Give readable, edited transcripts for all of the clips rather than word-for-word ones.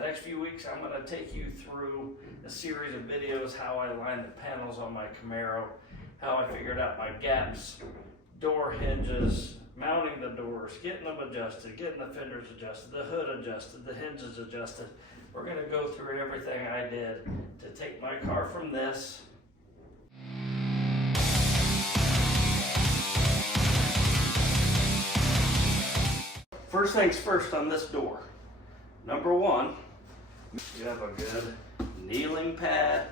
the next few weeks, I'm going to take you through a series of videos how I line the panels on my Camaro, how I figured out my gaps, door hinges, mounting the doors, getting them adjusted, getting the fenders adjusted, the hood adjusted, the hinges adjusted. We're going to go through everything I did to take my car from this First things first on this door. Number one, you have a good kneeling pad,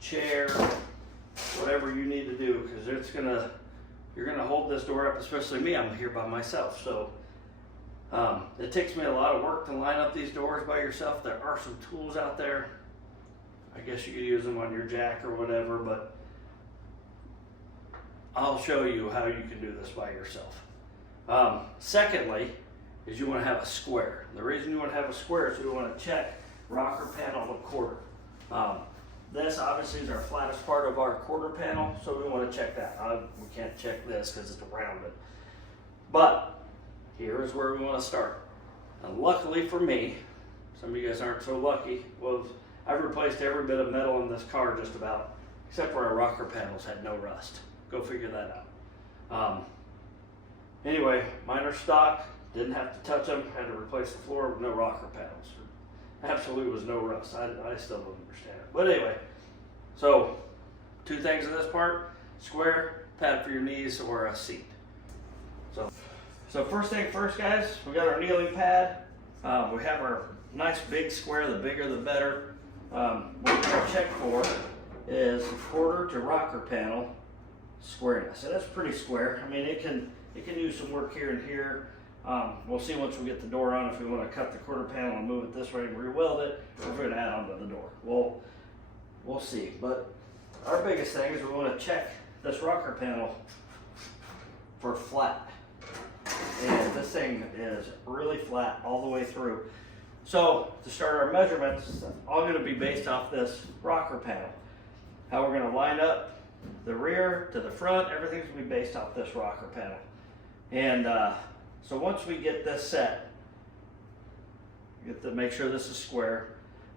chair, whatever you need to do, because you're gonna hold this door up, especially me, I'm here by myself. So it takes me a lot of work to line up these doors by yourself. There are some tools out there. I guess you could use them on your jack or whatever, but I'll show you how you can do this by yourself. Secondly, is you want to have a square. The reason you want to have a square is you want to check rocker panel to quarter. This obviously is our flattest part of our quarter panel, so we want to check that. We can't check this because it's rounded. But here is where we want to start. And luckily for me, some of you guys aren't so lucky, well, I've replaced every bit of metal in this car just about, except for our rocker panels had no rust. Go figure that out. Anyway, mine are stock, didn't have to touch them, had to replace the floor with no rocker panels. Absolutely was no rust. I still don't understand it. But anyway, so two things in this part: square, pad for your knees, or a seat. So first thing first, guys, we got our kneeling pad. We have our nice big square, the bigger the better. What we're going to check for is quarter to rocker panel squareness. And that's pretty square. I mean, it can use some work here and here. We'll see once we get the door on if we want to cut the quarter panel and move it this way and re-weld it, or if we're going to add on to the door. We'll see. But our biggest thing is we want to check this rocker panel for flat. And this thing is really flat all the way through. So to start our measurements, it's all going to be based off this rocker panel. How we're going to line up the rear to the front, everything's going to be based off this rocker panel. And so once we get this set, make sure this is square,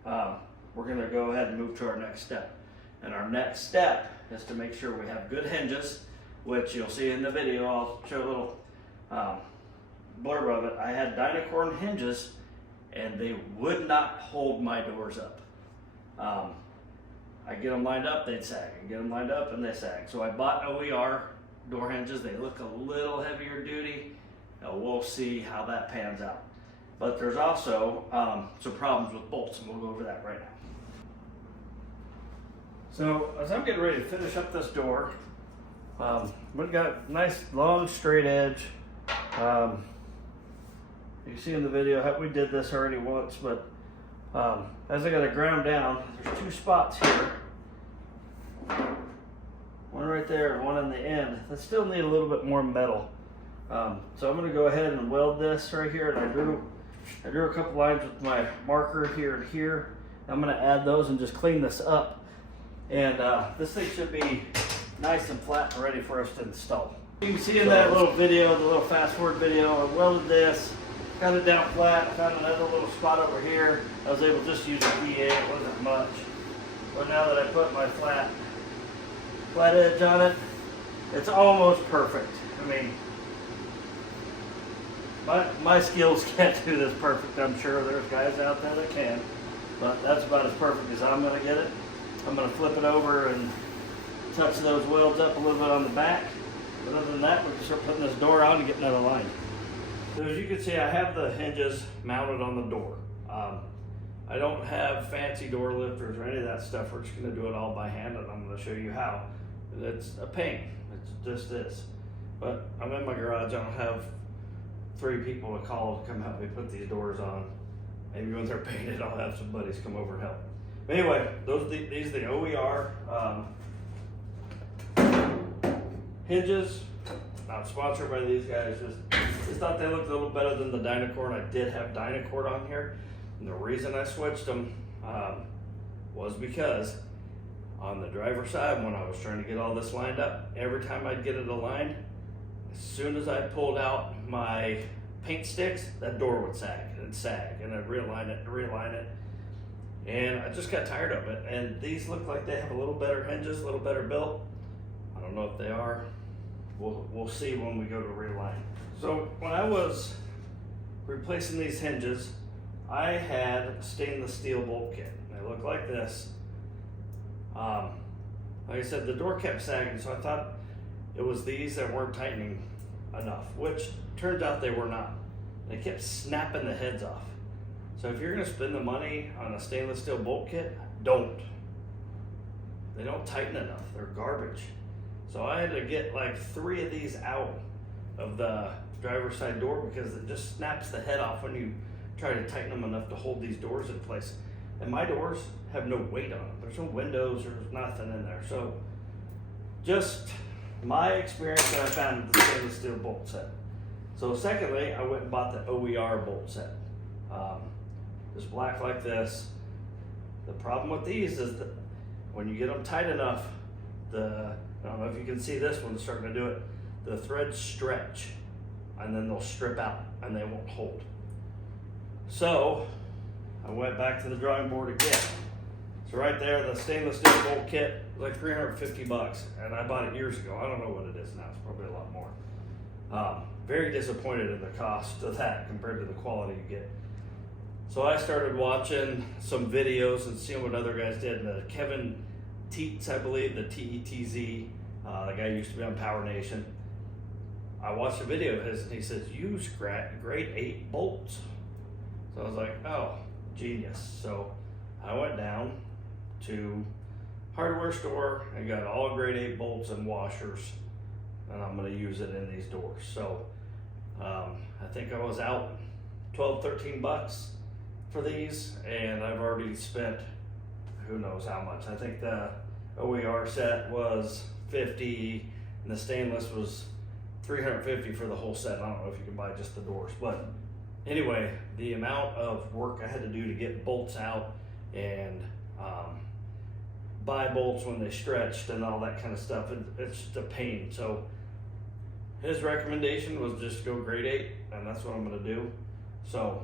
we're going to go ahead and move to our next step. And our next step is to make sure we have good hinges, which you'll see in the video. I'll show a little blurb of it. I had Dynacorn hinges and they would not hold my doors up. I get them lined up, they'd sag. I get them lined up and they sag. So I bought OER door hinges. They look a little heavier duty. We'll see how that pans out. But there's also some problems with bolts, and we'll go over that right now. So as I'm getting ready to finish up this door, we've got nice long straight edge. You see in the video, we did this already once, but as I got it ground down, there's two spots here. One right there and one on the end that still need a little bit more metal. So I'm going to go ahead and weld this right here, and I drew a couple lines with my marker here and here. I'm going to add those and just clean this up. And this thing should be nice and flat and ready for us to install. You can see in that little video, the little fast forward video, I welded this, got it down flat, found another little spot over here. I was able to just use a VA, it wasn't much. But now that I put my flat edge on it, it's almost perfect. I mean, my skills can't do this perfect. I'm sure there's guys out there that can, but that's about as perfect as I'm going to get it. I'm going to flip it over and touch those welds up a little bit on the back. But other than that, we can start putting this door on and getting it aligned. So as you can see, I have the hinges mounted on the door. I don't have fancy door lifters or any of that stuff. We're just going to do it all by hand, and I'm going to show you how. It's a pain. It's just this. But I'm in my garage. I don't have 3 people to call to come help me put these doors on. Maybe when they're painted, I'll have some buddies come over and help. But anyway, these are the OER hinges. Not sponsored by these guys. Just thought they looked a little better than the Dynacorn. I did have Dynacorn on here, and the reason I switched them was because on the driver's side, when I was trying to get all this lined up, every time I'd get it aligned, as soon as I pulled out my paint sticks, that door would sag and sag, and I'd realign it. And I just got tired of it. And these look like they have a little better hinges, a little better built. I don't know if they are. We'll see when we go to realign. So when I was replacing these hinges, I had a stainless steel bolt kit. They look like this. Like I said, the door kept sagging, so I thought it was these that weren't tightening enough, which turns out they were not. They kept snapping the heads off. So if you're gonna spend the money on a stainless steel bolt kit, don't. They don't tighten enough, they're garbage. So I had to get like 3 of these out of the driver's side door because it just snaps the head off when you try to tighten them enough to hold these doors in place. And my doors have no weight on them. There's no windows, there's nothing in there. So just my experience that I found with the stainless steel bolt set. So secondly, I went and bought the OER bolt set. It's black like this. The problem with these is that when you get them tight enough, I don't know if you can see this one starting to do it, the threads stretch and then they'll strip out and they won't hold. So I went back to the drawing board again. So right there, the stainless steel bolt kit was like 350 bucks, and I bought it years ago. I don't know what it is now, it's probably a lot more. Very disappointed in the cost of that compared to the quality you get. So I started watching some videos and seeing what other guys did. The Kevin Teets, I believe, the T-E-T-Z, the guy used to be on Power Nation. I watched a video of his and he says, use grade 8 bolts. So I was like, oh, genius. So I went down to hardware store and got all grade 8 bolts and washers, and I'm gonna use it in these doors. So I think I was out 12, 13 bucks for these, and I've already spent who knows how much. I think the OER set was 50 and the stainless was 350 for the whole set. I don't know if you can buy just the doors, but anyway, the amount of work I had to do to get bolts out and buy bolts when they stretched and all that kind of stuff, it's just a pain. So his recommendation was just go grade 8, and that's what I'm gonna do. So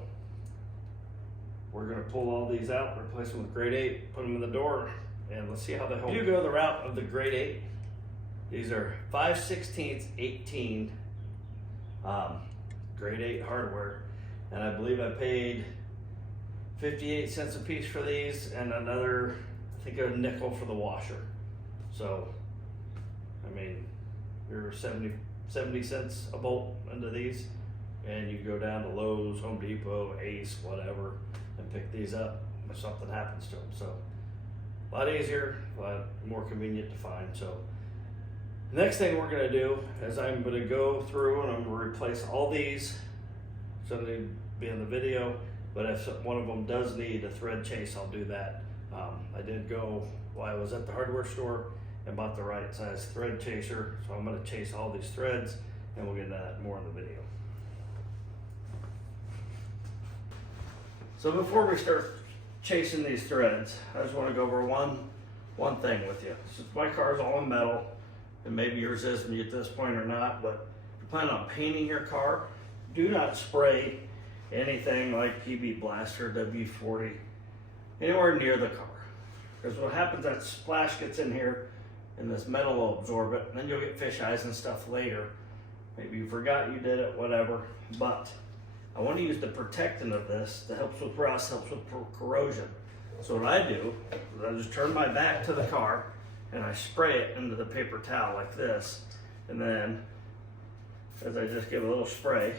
we're gonna pull all these out, replace them with grade 8, put them in the door, and let's see how they hold. You go the route of the grade 8. These are 5/16 18 grade 8 hardware, and I believe I paid 58 cents a piece for these, and another, I think, a nickel for the washer. So, I mean, you're 70 cents a bolt into these, and you go down to Lowe's, Home Depot, Ace, whatever, and pick these up if something happens to them. So, a lot easier, a lot more convenient to find. So, next thing we're gonna do is I'm gonna go through and I'm gonna replace all these. So they be in the video, but if one of them does need a thread chase, I'll do that. I did go while I was at the hardware store and bought the right size thread chaser. So I'm gonna chase all these threads, and we'll get into that more in the video. So before we start chasing these threads, I just wanna go over one thing with you. Since my car's all in metal, and maybe yours isn't at this point or not, but if you plan on painting your car, do not spray anything like PB Blaster, W40, anywhere near the car. Because what happens, that splash gets in here and this metal will absorb it, and then you'll get fish eyes and stuff later. Maybe you forgot you did it, whatever. But I want to use the protectant of this that helps with rust, helps with corrosion. So what I do is I just turn my back to the car and I spray it into the paper towel like this, and then as I just give a little spray,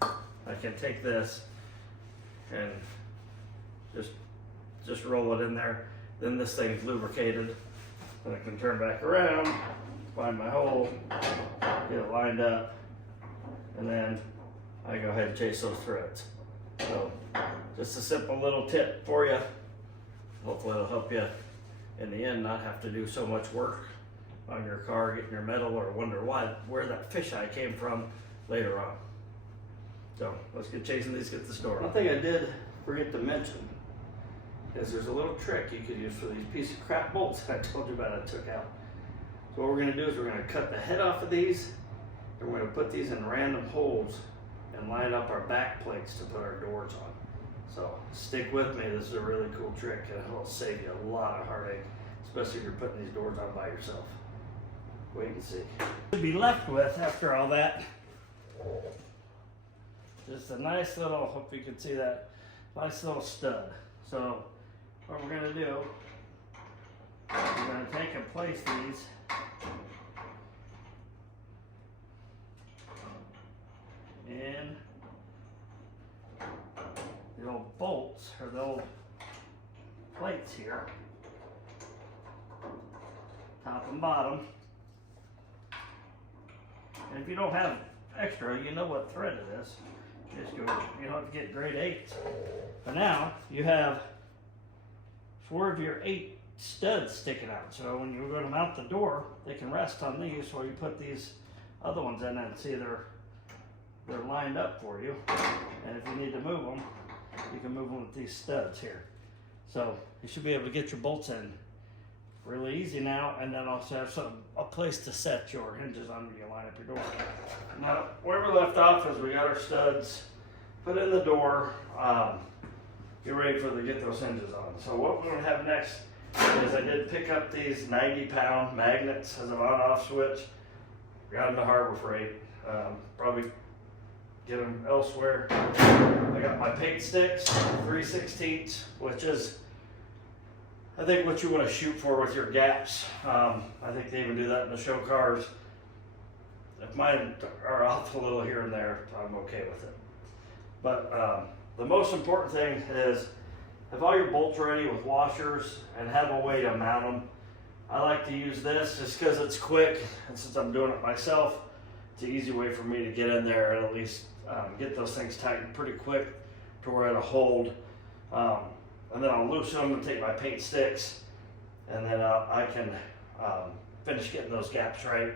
I can take this and just roll it in there. Then this thing's lubricated, and I can turn back around, find my hole, get it lined up, and then I go ahead and chase those threads. So just a simple little tip for you. Hopefully it'll help you in the end not have to do so much work on your car getting your metal or wonder where that fisheye came from later on. So let's get chasing these, get the store. One thing I did forget to mention is there's a little trick you could use for these piece of crap bolts that I told you about I took out. So what we're gonna do is we're gonna cut the head off of these, and we're gonna put these in random holes and line up our back plates to put our doors on. So stick with me, this is a really cool trick and it'll save you a lot of heartache, especially if you're putting these doors on by yourself. Wait and see. To be left with after all that, just a nice little, hope you can see that, nice little stud. So what we're gonna do, we're gonna take and place these in the old bolts, or the old plates here, top and bottom. And if you don't have extra, you know what thread it is. Just go, you don't have to get grade 8s. But now you have 4 of your 8 studs sticking out. So when you're going to mount the door, they can rest on these while you put these other ones in and see they're lined up for you. And if you need to move them, you can move them with these studs here. So you should be able to get your bolts in really easy now, and then also have a place to set your hinges on when you line up your door. Now, where we left off is we got our studs put in the door, get ready to get those hinges on. So what we're going to have next is I did pick up these 90-pound magnets as an on-off switch. Got them to Harbor Freight. Probably get them elsewhere. I got my paint sticks, 3/16, which is I think what you want to shoot for with your gaps. I think they even do that in the show cars. If mine are off a little here and there, I'm okay with it. But the most important thing is have all your bolts ready with washers and have a way to mount them. I like to use this just because it's quick, and since I'm doing it myself, it's an easy way for me to get in there and at least get those things tightened pretty quick to where it'll hold. And then I'll loosen them and take my paint sticks, and then I can finish getting those gaps right.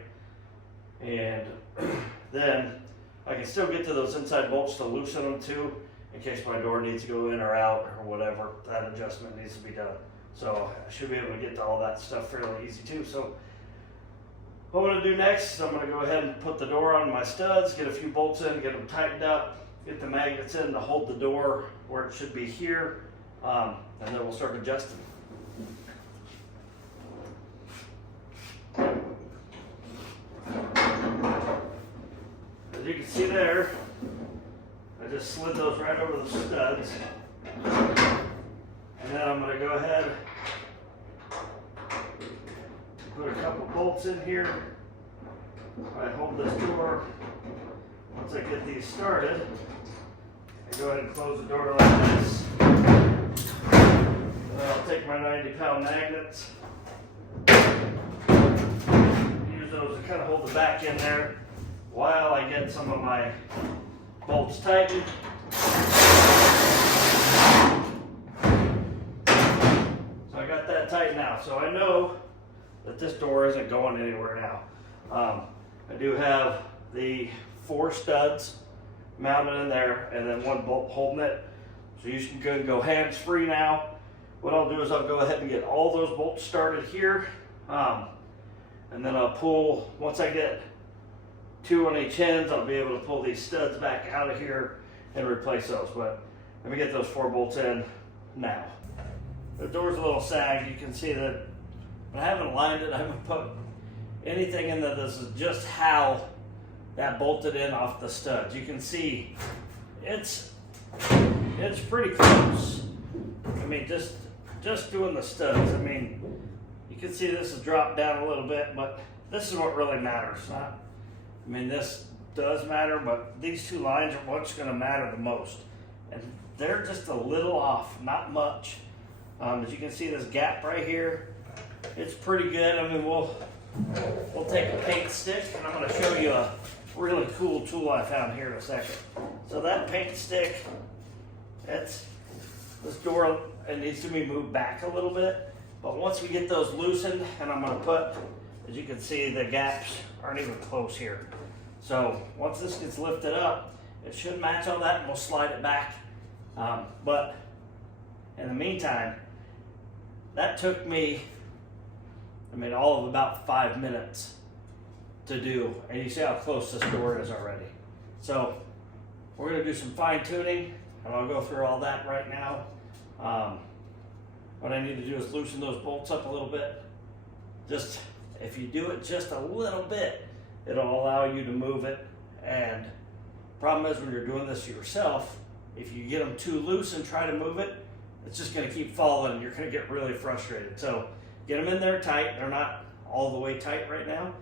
And then I can still get to those inside bolts to loosen them too, in case my door needs to go in or out or whatever, that adjustment needs to be done. So I should be able to get to all that stuff fairly easy too. So what I'm going to do next is I'm going to go ahead and put the door on my studs, get a few bolts in, get them tightened up, get the magnets in to hold the door where it should be here. And then we'll start adjusting. As you can see there, I just slid those right over the studs. And then I'm going to go ahead and put a couple bolts in here. I hold this door. Once I get these started, I go ahead and close the door like this. I'll take my 90-pound magnets, use those to kind of hold the back in there while I get some of my bolts tightened. So I got that tight now. So I know that this door isn't going anywhere now. I do have the 4 studs mounted in there and then 1 bolt holding it. So you can go hands-free now. What I'll do is I'll go ahead and get all those bolts started here, and then I'll pull, once I get 2 on each end, I'll be able to pull these studs back out of here and replace those. But let me get those 4 bolts in now. The door's a little sagged. You can see that I haven't lined it. I haven't put anything in that. This is just how that bolted in off the studs. You can see it's pretty close. I mean, just doing the studs. I mean, you can see this has dropped down a little bit, but this is what really matters. I mean, this does matter, but these 2 lines are what's going to matter the most. And they're just a little off, not much. As you can see, this gap right here, it's pretty good. I mean, we'll take a paint stick, and I'm going to show you a really cool tool I found here in a second. So that paint stick, this door, it needs to be moved back a little bit, but once we get those loosened, and I'm going to put, as you can see, the gaps aren't even close here. So once this gets lifted up, it should match all that, and we'll slide it back. But in the meantime, that took me, all of about 5 minutes to do, and you see how close this door is already. So we're gonna do some fine tuning, and I'll go through all that right now. What I need to do is loosen those bolts up a little bit. Just, if you do it just a little bit, it'll allow you to move it. And problem is when you're doing this yourself, if you get them too loose and try to move it, it's just gonna keep falling and you're gonna get really frustrated. So get them in there tight. They're not all the way tight right now,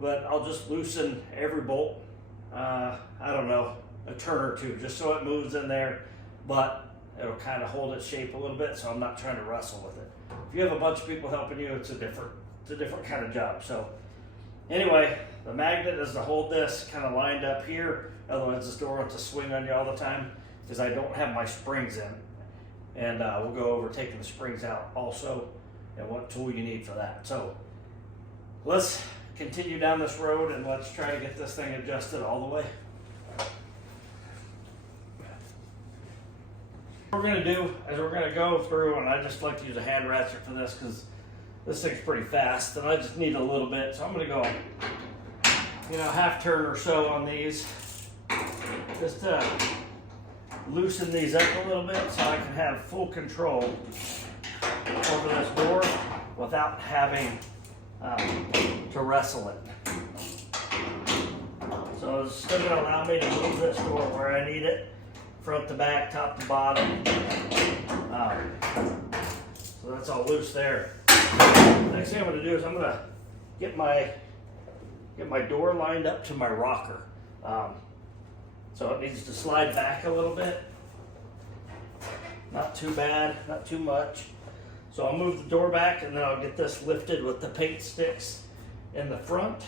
but I'll just loosen every bolt, I don't know, a turn or two, just so it moves in there, but it'll kind of hold its shape a little bit, so I'm not trying to wrestle with it. If you have a bunch of people helping you, it's a different kind of job. So anyway, the magnet is to hold this kind of lined up here, otherwise this door wants to swing on you all the time because I don't have my springs in. And we'll go over taking the springs out also and what tool you need for that. So let's continue down this road and let's try to get this thing adjusted all the way. What we're going to do is we're going to go through, and I just like to use a hand ratchet for this because this thing's pretty fast and I just need a little bit. So I'm going to go, you know, half turn or so on these just to loosen these up a little bit so I can have full control over this door without having to wrestle it. So it's still going to allow me to move this door where I need it, front to back, top to bottom. So that's all loose there. Next thing I'm going to do is I'm going to get my door lined up to my rocker. So it needs to slide back a little bit. Not too bad, not too much. So I'll move the door back and then I'll get this lifted with the paint sticks in the front,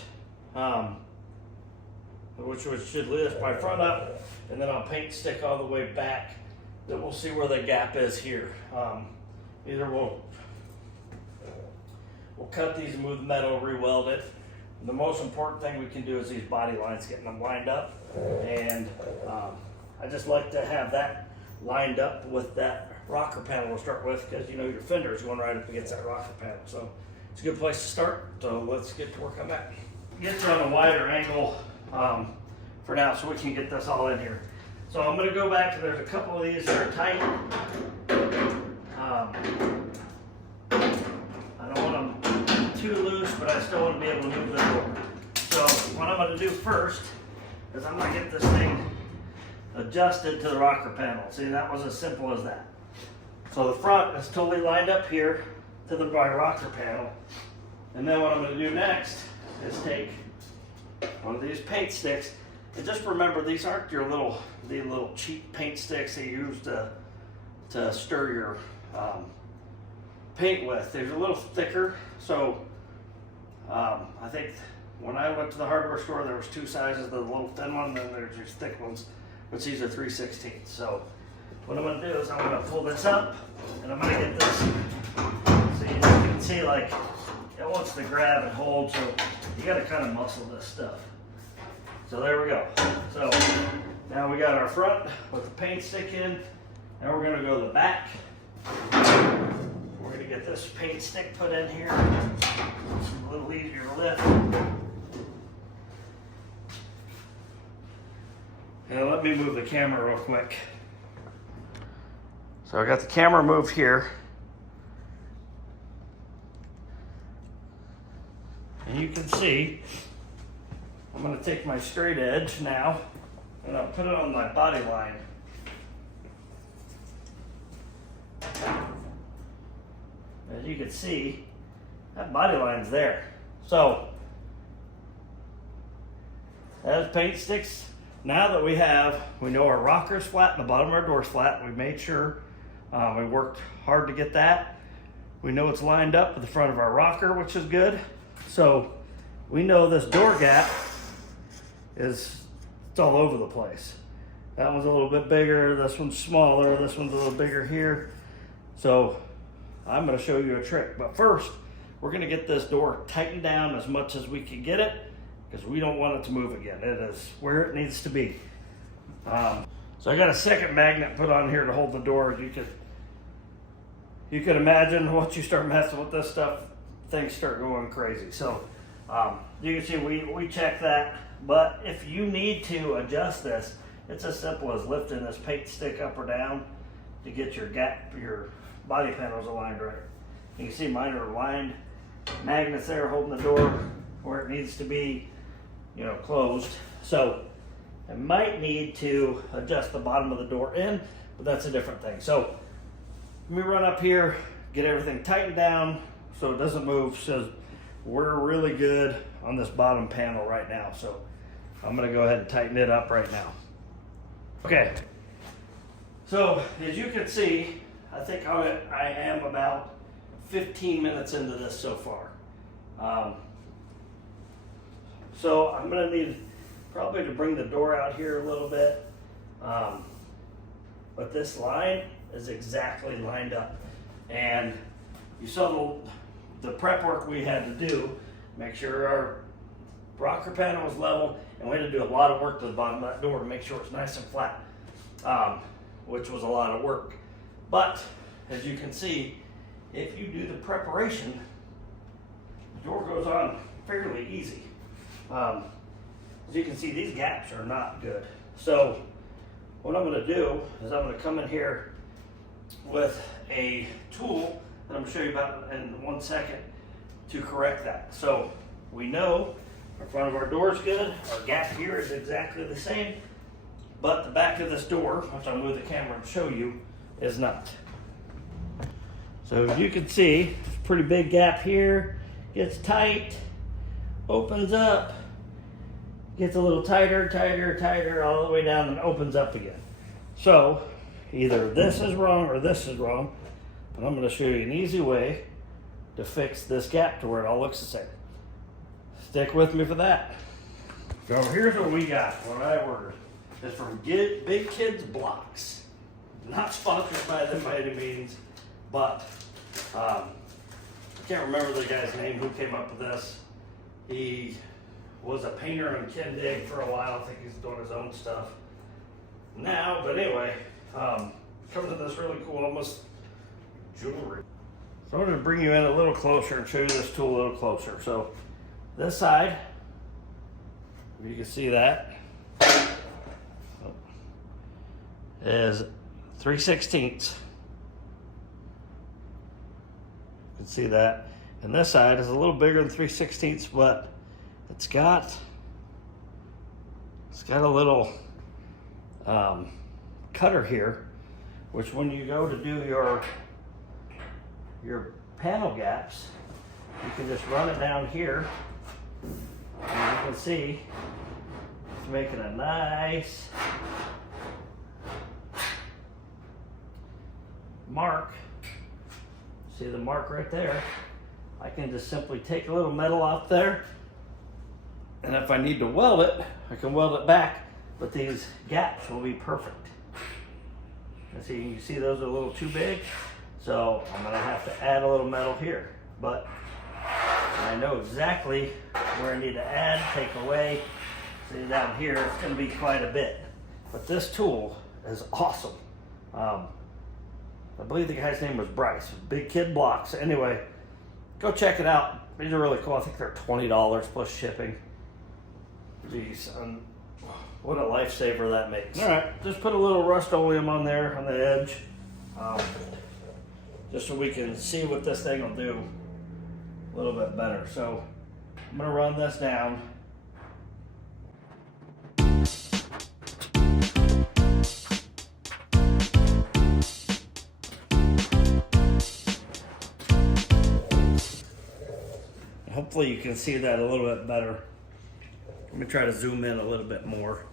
which should lift my front up, and then I'll paint stick all the way back. Then we'll see where the gap is here. Either we'll cut these and move the metal, re-weld it. The most important thing we can do is these body lines, getting them lined up. And I just like to have that lined up with that rocker panel to start with, because you know your fender is going right up against that rocker panel. So it's a good place to start. So let's get to work on that. Get you on a wider angle for now so we can get this all in here. So I'm going to go back to, there's a couple of these that are tight. I don't want them too loose, but I still want to be able to move the door. So what I'm going to do first is I'm going to get this thing adjusted to the rocker panel. See, that was as simple as that. So the front is totally lined up here to my rocker panel. And then what I'm going to do next is take one of these paint sticks. And just remember, these aren't your little cheap paint sticks they use to stir your paint with. They're a little thicker. So I think when I went to the hardware store, there was two sizes, the little thin one, and then there's your thick ones, but these are 3/16. So what I'm going to do is I'm going to pull this up, and I'm going to get this, so you can see like it wants to grab and hold, so you got to kind of muscle this stuff. So there we go. So now we got our front with the paint stick in. Now we're going to go to the back. We're going to get this paint stick put in here. It's a little easier to lift. And let me move the camera real quick. So I got the camera moved here. And you can see, I'm going to take my straight edge now and I'll put it on my body line. As you can see, that body line's there. So, as paint sticks, now that we know our rocker's flat and the bottom of our door's flat, we made sure, we worked hard to get that. We know it's lined up with the front of our rocker, which is good. So we know this door gap it's all over the place. That one's a little bit bigger, this one's smaller, this one's a little bigger here. So I'm going to show you a trick. But first, we're going to get this door tightened down as much as we can get it, because we don't want it to move again. It is where it needs to be. So I got a second magnet put on here to hold the door. You could imagine once you start messing with this stuff, things start going crazy. So you can see we check that. But if you need to adjust this, It's as simple as lifting this paint stick up or down to get your body panels aligned right. You can see mine are aligned. Magnets there holding the door where it needs to be, closed. So I might need to adjust the bottom of the door in, but that's a different thing. So let me run up here, get everything tightened down so it doesn't move. So we're really good on this bottom panel right now. So I'm gonna go ahead and tighten it up right now. Okay, so as you can see, I think I am about 15 minutes into this so far. So I'm gonna need probably to bring the door out here a little bit. But this line is exactly lined up. And you saw the prep work we had to do, make sure our rocker panel was level, and we had to do a lot of work to the bottom of that door to make sure it's nice and flat, which was a lot of work. But as you can see, if you do the preparation, the door goes on fairly easy. As you can see, these gaps are not good. So what I'm gonna do is I'm gonna come in here with a tool that I'm gonna show you about in 1 second to correct that. So we know our front of our door is good, our gap here is exactly the same, but the back of this door, which I'll move the camera and show you, is not. So as you can see, pretty big gap here, gets tight, opens up, gets a little tighter, all the way down and opens up again. So either this is wrong or this is wrong, but I'm going to show you an easy way to fix this gap to where it all looks the same. Stick with me for that. So here's what we got, what I ordered. It's from Big Kids Blocks. Not sponsored by them by any means, but I can't remember the guy's name who came up with this. He was a painter in Kindig for a while. I think he's doing his own stuff now, but anyway, comes in this really cool, almost jewelry. So I'm going to bring you in a little closer and show you this tool a little closer. So this side, if you can see that, is 3/16. You can see that. And this side is a little bigger than 3/16, but it's got a little cutter here, which when you go to do your panel gaps, you can just run it down here, and you can see it's making a nice mark. See the mark right there? I can just simply take a little metal off there, and if I need to weld it, I can weld it back, but these gaps will be perfect. And see, you see those are a little too big, so I'm gonna have to add a little metal here, but I know exactly where I need to add, take away. See down here, it's gonna be quite a bit. But this tool is awesome. I believe the guy's name was Bryce, Big Kid Blocks. Anyway, go check it out. These are really cool. I think they're $20 plus shipping. Geez, what a lifesaver that makes. All right, just put a little Rust-Oleum on there on the edge, just so we can see what this thing will do a little bit better. So I'm gonna run this down. Hopefully you can see that a little bit better. Let me try to zoom in a little bit more.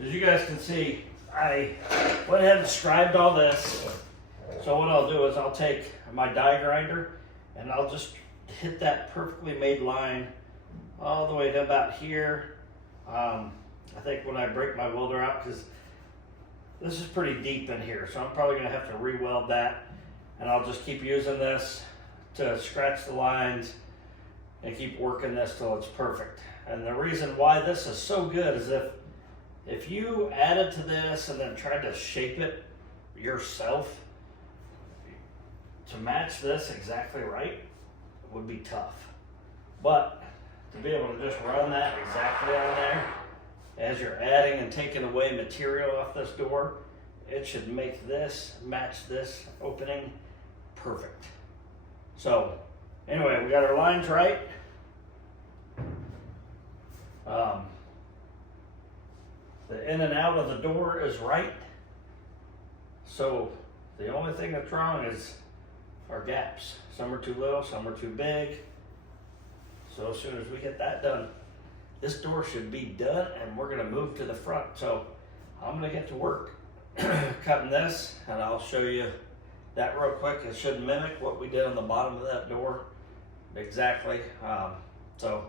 As you guys can see, I went ahead and scribed all this. So what I'll do is I'll take my die grinder and I'll just hit that perfectly made line all the way to about here. I think when I break my welder out, because this is pretty deep in here, so I'm probably going to have to re-weld that, and I'll just keep using this to scratch the lines and keep working this till it's perfect. And the reason why this is so good is if you added to this and then tried to shape it yourself, to match this exactly right would be tough. But to be able to just run that exactly on there, as you're adding and taking away material off this door, it should make this match this opening perfect. So anyway, we got our lines right. The in and out of the door is right. So the only thing that's wrong is our gaps. Some are too little, some are too big. So as soon as we get that done, this door should be done and we're gonna move to the front. So I'm gonna get to work cutting this and I'll show you that real quick. It should mimic what we did on the bottom of that door exactly. So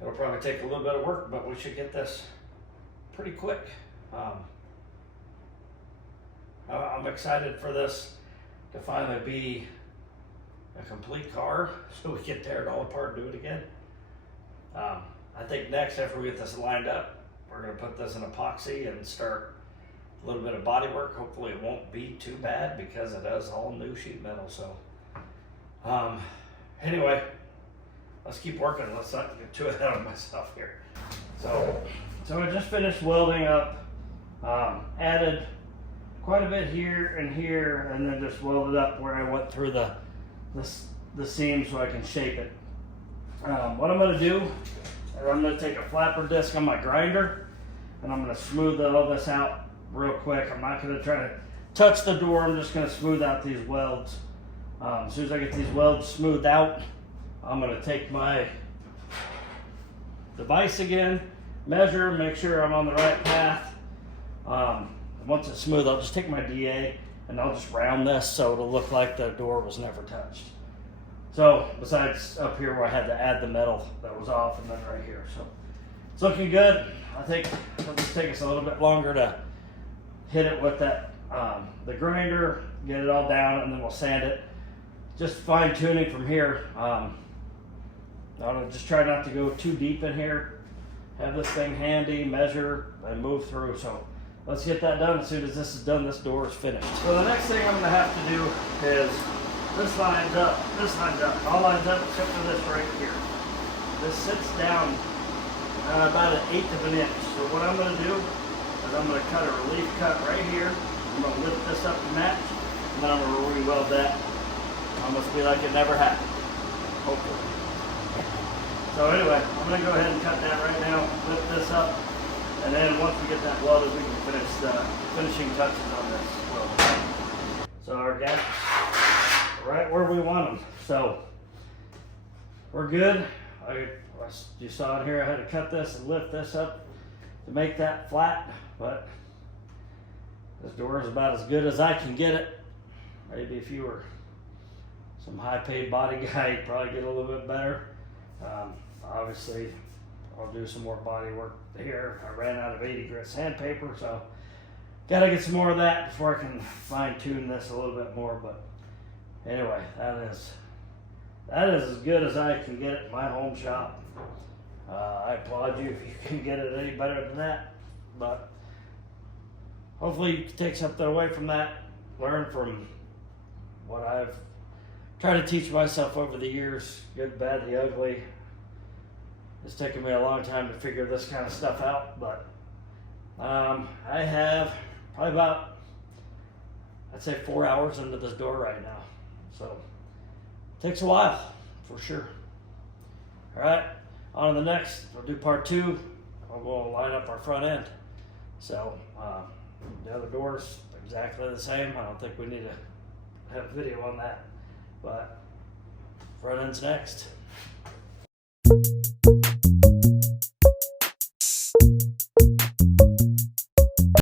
it'll probably take a little bit of work, but we should get this pretty quick. I'm excited for this to finally be a complete car so we can tear it all apart and do it again. I think next, after we get this lined up, we're gonna put this in epoxy and start a little bit of body work. Hopefully it won't be too bad because it is all new sheet metal. So anyway, let's keep working. Let's not get too ahead of myself here. So I just finished welding up, added quite a bit here and here, and then just welded up where I went through the seam so I can shape it. What I'm going to do is I'm going to take a flapper disc on my grinder and I'm going to smooth all this out real quick. I'm not going to try to touch the door. I'm just going to smooth out these welds. As soon as I get these welds smoothed out, I'm going to take my device again, measure, make sure I'm on the right path. Once it's smooth, I'll just take my DA and I'll just round this so it'll look like the door was never touched. So besides up here where I had to add the metal that was off, and then right here. So it's looking good. I think it'll just take us a little bit longer to hit it with that the grinder, get it all down, and then we'll sand it. Just fine tuning from here. I'll just try not to go too deep in here. Have this thing handy, measure, and move through. So let's get that done. As soon as this is done, this door is finished. So the next thing I'm going to have to do is this lines up, all lines up except for this right here. This sits down about 1/8 of an inch. So what I'm going to do is I'm going to cut a relief cut right here. I'm going to lift this up to match, and then I'm going to re-weld that. Almost be like it never happened, hopefully. So anyway, I'm going to go ahead and cut that right now, lift this up, and then once we get that welded, we can finish the finishing touches on this weld. So our gaps are right where we want them. So we're good. You saw it here, I had to cut this and lift this up to make that flat, but this door is about as good as I can get it. Maybe if you were some high-paid body guy, you'd probably get a little bit better. Obviously, I'll do some more body work here. I ran out of 80 grit sandpaper, so gotta get some more of that before I can fine-tune this a little bit more. But anyway, that is as good as I can get it in my home shop. I applaud you if you can get it any better than that, but hopefully you can take something away from that, learn from what I've tried to teach myself over the years, good, bad, the ugly. It's taken me a long time to figure this kind of stuff out, but I have probably about, I'd say 4 hours into this door right now. So it takes a while, for sure. All right, on to the next. We'll do part 2. We'll line up our front end. So the other door's exactly the same. I don't think we need to have a video on that, but front end's next.